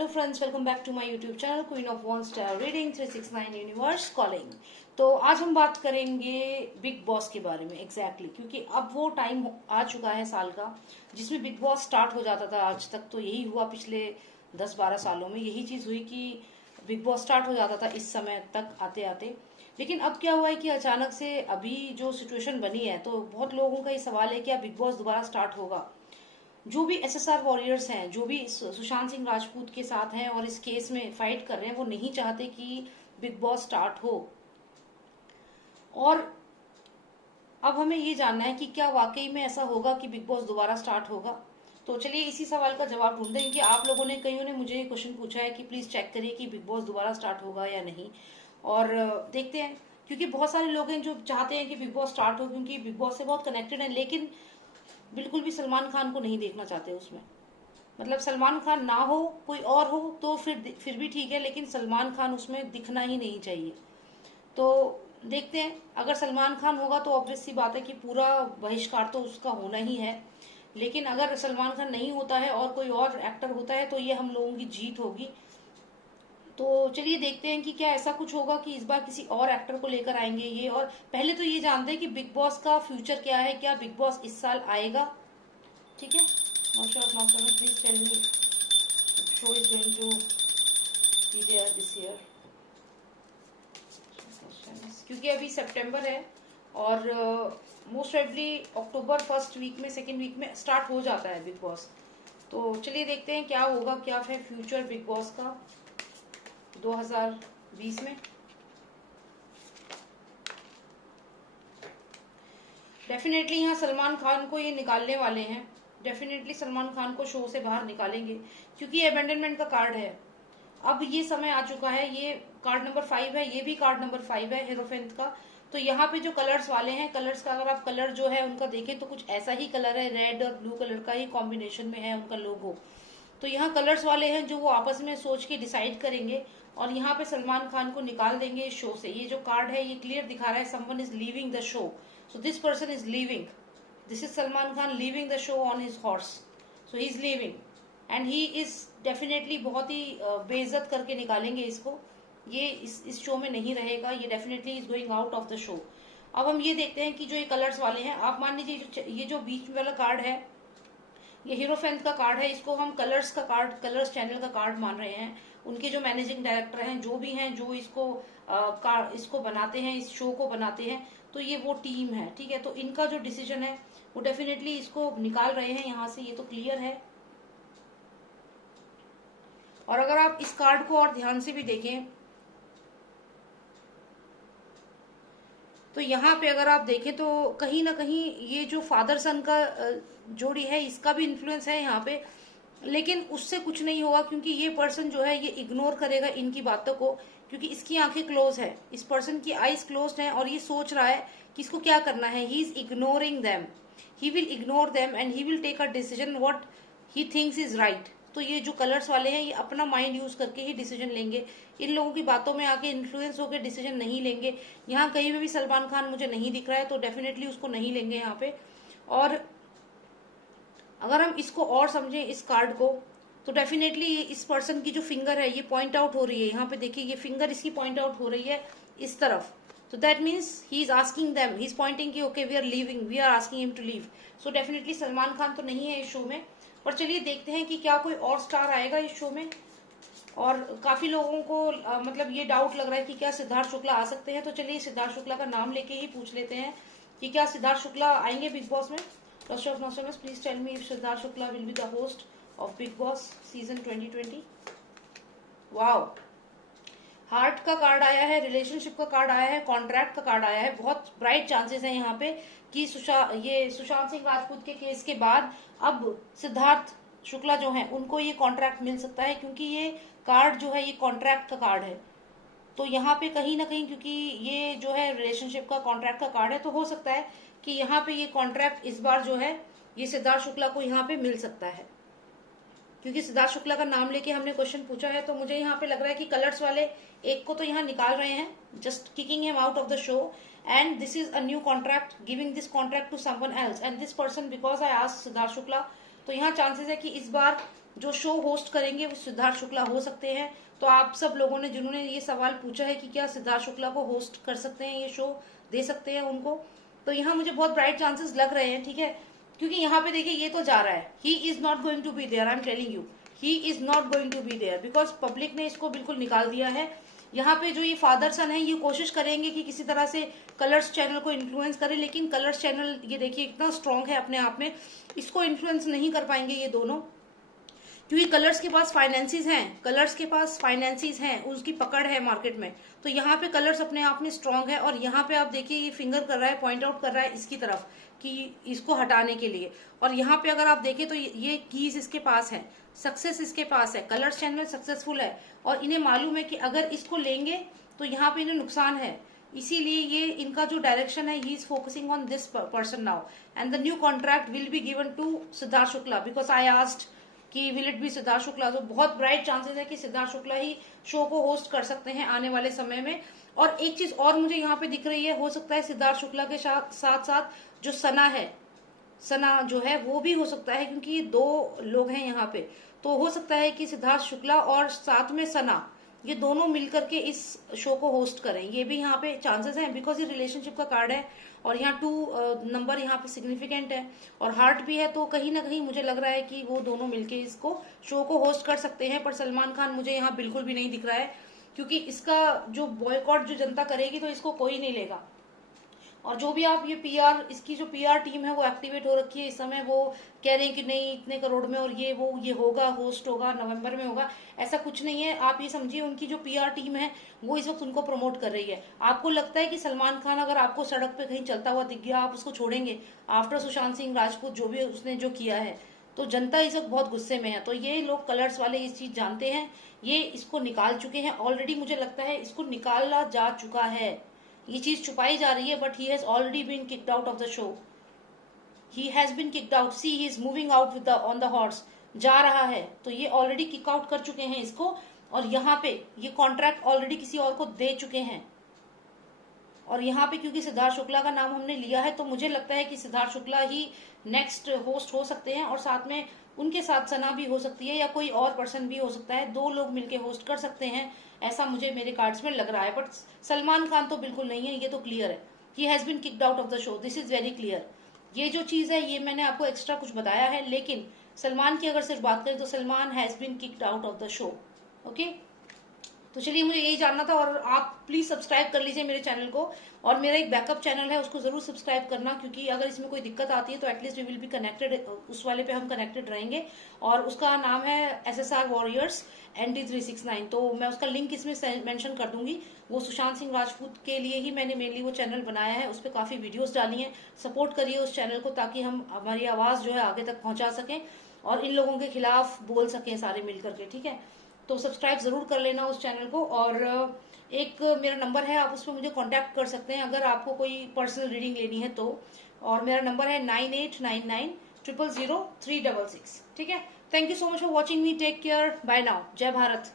Hello friends, welcome back to my YouTube channel queen of one star reading 369 universe calling. तो आज हम बात करेंगे बिग बॉस के बारे में एग्जैक्टली क्योंकि अब वो टाइम आ चुका है साल का जिसमें बिग बॉस स्टार्ट हो जाता था। आज तक तो यही हुआ, पिछले 10-12 सालों में यही चीज हुई कि बिग बॉस स्टार्ट हो जाता था इस समय तक आते आते। लेकिन अब क्या हुआ है कि अचानक से अभी जो सिचुएशन बनी है, तो बहुत लोगों का ये सवाल है कि अब बिग बॉस दोबारा स्टार्ट होगा। जो भी एसएसआर वॉरियर्स हैं, जो भी सुशांत सिंह राजपूत के साथ हैं और इस केस में फाइट कर रहे हैं, वो नहीं चाहते कि बिग बॉस स्टार्ट हो। और अब हमें ये जानना है कि क्या वाकई में ऐसा होगा कि बिग बॉस दोबारा स्टार्ट होगा। तो चलिए इसी सवाल का जवाब ढूंढते हैं, क्योंकि आप लोगों ने कईयों ने मुझे क्वेश्चन पूछा है कि प्लीज चेक करिए कि बिग बॉस दोबारा स्टार्ट होगा या नहीं। और देखते हैं, क्योंकि बहुत सारे लोग हैं जो चाहते हैं कि बिग बॉस स्टार्ट हो, क्योंकि बिग बॉस से बहुत कनेक्टेड है, लेकिन बिल्कुल भी सलमान खान को नहीं देखना चाहते उसमें। मतलब सलमान खान ना हो, कोई और हो तो फिर भी ठीक है, लेकिन सलमान खान उसमें दिखना ही नहीं चाहिए। तो देखते हैं, अगर सलमान खान होगा तो ऑब्वियस सी बात है कि पूरा बहिष्कार तो उसका होना ही है। लेकिन अगर सलमान खान नहीं होता है और कोई और एक्टर होता है तो ये हम लोगों की जीत होगी। तो चलिए देखते हैं कि क्या ऐसा कुछ होगा कि इस बार किसी और एक्टर को लेकर आएंगे ये। और पहले तो ये जानते हैं कि बिग बॉस का फ्यूचर क्या है, क्या बिग बॉस इस साल आएगा। ठीक है, please tell me show is going to be there this year. क्योंकि अभी सितंबर है और मोस्ट प्रोबेबली अक्टूबर फर्स्ट वीक में, सेकेंड वीक में स्टार्ट हो जाता है बिग बॉस। तो चलिए देखते हैं क्या होगा, क्या है फ्यूचर बिग बॉस का 2020 में। डेफिनेटली यहाँ सलमान खान को ये निकालने वाले हैं, डेफिनेटली सलमान खान को शो से बाहर निकालेंगे, क्योंकि ये अबेंडनमेंट का कार्ड है। अब ये समय आ चुका है, ये कार्ड नंबर 5 है, ये भी कार्ड नंबर 5 है हीरोफेंट का। तो यहाँ पे जो कलर्स वाले हैं, कलर्स का अगर आप कलर जो है उनका देखें तो कुछ ऐसा ही कलर है, रेड और ब्लू कलर का ही कॉम्बिनेशन में है उनका लोगो। तो यहाँ कलर्स वाले हैं जो वो आपस में सोच के डिसाइड करेंगे और यहाँ पे सलमान खान को निकाल देंगे इस शो से। ये जो कार्ड है ये क्लियर दिखा रहा है someone is leaving the show, so this person is leaving. This is Salman Khan leaving the show on his horse, so he is leaving and he is definitely बहुत ही बेइज्जत करके निकालेंगे इसको। ये इस शो में नहीं रहेगा, ये definitely is going out of the show. अब हम ये देखते हैं कि जो ये कलर्स वाले हैं, आप मान लीजिए ये जो बीच वाला कार्ड है ये हीरोफेंट का कार्ड है, इसको हम कलर्स का कार्ड, कलर्स चैनल का कार्ड मान रहे हैं। उनके जो मैनेजिंग डायरेक्टर हैं, जो भी हैं, जो इसको बनाते हैं, इस शो को बनाते हैं, तो ये वो टीम है। ठीक है, तो इनका जो डिसीजन है वो डेफिनेटली इसको निकाल रहे हैं यहाँ से, ये तो क्लियर है। और अगर आप इस कार्ड को और ध्यान से भी देखें तो यहाँ पे अगर आप देखें तो कहीं ना कहीं ये जो फादर सन का जोड़ी है इसका भी इन्फ्लुएंस है यहाँ पे। लेकिन उससे कुछ नहीं होगा, क्योंकि ये पर्सन जो है ये इग्नोर करेगा इनकी बातों को, क्योंकि इसकी आंखें क्लोज है, इस पर्सन की आईज क्लोज है और ये सोच रहा है कि इसको क्या करना है। He is ignoring them, he will ignore them and he will take a decision what he thinks is right. तो ये जो कलर्स वाले हैं ये अपना माइंड यूज करके ही डिसीजन लेंगे, इन लोगों की बातों में आके इन्फ्लुएंस होकर डिसीजन नहीं लेंगे। यहाँ कहीं भी सलमान खान मुझे नहीं दिख रहा है, तो डेफिनेटली उसको नहीं लेंगे यहाँ पे। और अगर हम इसको और समझें इस कार्ड को, तो डेफिनेटली इस पर्सन की जो फिंगर है ये पॉइंट आउट हो रही है। यहाँ पे देखिए ये फिंगर इसकी पॉइंट आउट हो रही है इस तरफ, तो that means he is asking them, he is pointing कि okay we are leaving, we are asking him to leave. So definitely Salman Khan तो नहीं है इस शो में। पर चलिए देखते हैं कि क्या कोई और स्टार आएगा इस शो में। और काफी लोगों को मतलब ये डाउट लग रहा है कि क्या सिद्धार्थ शुक्ला आ सकते हैं। तो चलिए सिद्धार्थ शुक्ला का नाम लेके ही पूछ लेते हैं कि क्या सिद्धार्थ शुक्ला आएंगे बिग बॉस में। First of Nostradamus, please tell me if Siddharth Shukla will be the host of Big Boss season 2020. Wow, heart का कार्ड आया है, रिलेशनशिप का कार्ड आया है, कॉन्ट्रैक्ट का कार्ड आया है। बहुत ब्राइट चांसेस हैं यहाँ पे कि ये सुशांत सिंह राजपूत के केस के बाद अब सिद्धार्थ शुक्ला जो है उनको ये कॉन्ट्रैक्ट मिल सकता है, क्योंकि ये कार्ड जो है ये कॉन्ट्रैक्ट का कार्ड है। तो यहाँ पे कहीं ना कहीं, क्योंकि ये जो है रिलेशनशिप का कॉन्ट्रैक्ट का कार्ड है, तो हो सकता है कि यहाँ पे ये कॉन्ट्रैक्ट इस बार जो है ये सिद्धार्थ शुक्ला को यहाँ पे मिल सकता है। क्योंकि सिद्धार्थ शुक्ला का नाम लेके हमने क्वेश्चन पूछा है, तो मुझे यहाँ पे लग रहा है कि कलर्स वाले एक को तो यहाँ निकाल रहे हैं, just kicking him out of the show, and this is a new contract, giving this contract to someone else and this person, because I asked Siddharth Shukla. तो यहाँ चांसेस है कि इस बार जो शो होस्ट करेंगे वो सिद्धार्थ शुक्ला हो सकते हैं। तो आप सब लोगों ने जिन्होंने ये सवाल पूछा है कि क्या सिद्धार्थ शुक्ला को होस्ट कर सकते हैं, ये शो दे सकते हैं उनको, तो यहाँ मुझे बहुत ब्राइट चांसेस लग रहे हैं, ठीक है। क्योंकि यहाँ पे देखिए ये तो जा रहा है, he is not going to be there, I am telling you, he is not going to be there, because public ने इसको बिल्कुल निकाल दिया है। यहाँ पे जो ये फादर सन है ये कोशिश करेंगे कि किसी तरह से कलर्स चैनल को इन्फ्लुएंस करें, लेकिन कलर्स चैनल ये देखिए इतना स्ट्रांग है अपने आप में, इसको इन्फ्लुएंस नहीं कर पाएंगे ये दोनों, क्योंकि कलर्स के पास फाइनेंसिस हैं, कलर्स के पास फाइनेंसिस हैं, उसकी पकड़ है मार्केट में। तो यहाँ पे कलर्स अपने आप में स्ट्रांग है, और यहाँ पे आप देखिए ये फिंगर कर रहा है, पॉइंट आउट कर रहा है इसकी तरफ कि इसको हटाने के लिए। और यहाँ पे अगर आप देखें तो ये कीज इसके पास है, सक्सेस इसके पास है, कलर्स चैनल सक्सेसफुल है, और इन्हें मालूम है कि अगर इसको लेंगे तो यहाँ पे इन्हें नुकसान है, इसीलिए ये इनका जो डायरेक्शन है, he is focusing on this person now, and the new contract will be given to Siddharth Shukla, because I asked कि will it be Siddharth Shukla. तो बहुत ब्राइट चांसेस है कि सिद्धार्थ शुक्ला ही शो को होस्ट कर सकते हैं आने वाले समय में। और एक चीज और मुझे यहाँ पे दिख रही है, हो सकता है सिद्धार्थ शुक्ला के साथ साथ जो सना है, सना जो है वो भी हो सकता है, क्योंकि ये दो लोग हैं यहाँ पे। तो हो सकता है कि सिद्धार्थ शुक्ला और साथ में सना, ये दोनों मिलकर के इस शो को होस्ट करें, ये भी यहाँ पे चांसेस हैं, बिकॉज ये रिलेशनशिप का कार्ड है, और यहाँ 2 नंबर यहाँ पे सिग्निफिकेंट है, और हार्ट भी है। तो कहीं ना कहीं मुझे लग रहा है कि वो दोनों मिलके इसको शो को होस्ट कर सकते हैं। पर सलमान खान मुझे यहाँ बिल्कुल भी नहीं दिख रहा है, क्योंकि इसका जो बॉयकॉट जो जनता करेगी तो इसको कोई नहीं लेगा। और जो भी आप ये पीआर, इसकी जो पीआर टीम है वो एक्टिवेट हो रखी है इस समय, वो कह रहे हैं कि नहीं इतने करोड़ में, और ये वो ये होगा, होस्ट होगा, नवंबर में होगा, ऐसा कुछ नहीं है। आप ये समझिए उनकी जो पीआर टीम है वो इस वक्त उनको प्रमोट कर रही है। आपको लगता है कि सलमान खान अगर आपको सड़क पे कहीं चलता हुआ दिख गया, आप उसको छोड़ेंगे आफ्टर सुशांत सिंह राजपूत जो भी उसने जो किया है? तो जनता इस वक्त बहुत गुस्से में है। तो ये लोग कलर्स वाले इस चीज जानते हैं, ये इसको निकाल चुके हैं ऑलरेडी, मुझे लगता है इसको निकाला जा चुका है। ये चीज छुपाई जा रही है, but he has already been kicked out of the show, he has been kicked out. See he is moving out with the on the horse, जा रहा है, तो ये ऑलरेडी किक आउट कर चुके हैं इसको, और यहाँ पे ये कॉन्ट्रैक्ट ऑलरेडी किसी और को दे चुके हैं। और यहाँ पे क्योंकि सिद्धार्थ शुक्ला का नाम हमने लिया है, तो मुझे लगता है कि सिद्धार्थ शुक्ला ही नेक्स्ट होस्ट हो सकते हैं, और साथ में उनके साथ सना भी हो सकती है, या कोई और पर्सन भी हो सकता है, 2 लोग मिलके होस्ट कर सकते हैं, ऐसा मुझे मेरे कार्ड्स में लग रहा है। बट सलमान खान तो बिल्कुल नहीं है, ये तो क्लियर है, he has been kicked out of the show, this is very clear. ये जो चीज है ये मैंने आपको एक्स्ट्रा कुछ बताया है, लेकिन सलमान की अगर सिर्फ बात करें तो Salman has been kicked out of the show. Okay, तो चलिए मुझे यही जानना था, और आप प्लीज सब्सक्राइब कर लीजिए मेरे चैनल को, और मेरा एक बैकअप चैनल है उसको जरूर सब्सक्राइब करना, क्योंकि अगर इसमें कोई दिक्कत आती है तो at least we will be connected, उस वाले पे हम कनेक्टेड रहेंगे। और उसका नाम है SSR वॉरियर्स ND369, तो मैं उसका लिंक इसमें मेंशन कर दूंगी। वो सुशांत सिंह राजपूत के लिए ही मैंने मेनली वो चैनल बनाया है, उस पर काफी वीडियोस डाली हैं। सपोर्ट करिए उस चैनल को, ताकि हम हमारी आवाज जो है आगे तक पहुंचा सकें, और इन लोगों के खिलाफ बोल सकें सारे मिलकर के, ठीक है। तो सब्सक्राइब जरूर कर लेना उस चैनल को। और एक मेरा नंबर है, आप उसमें मुझे कांटेक्ट कर सकते हैं अगर आपको कोई पर्सनल रीडिंग लेनी है तो, और मेरा नंबर है 9899 000 366, ठीक है। Thank you so much for watching me, take care, bye now, जय भारत।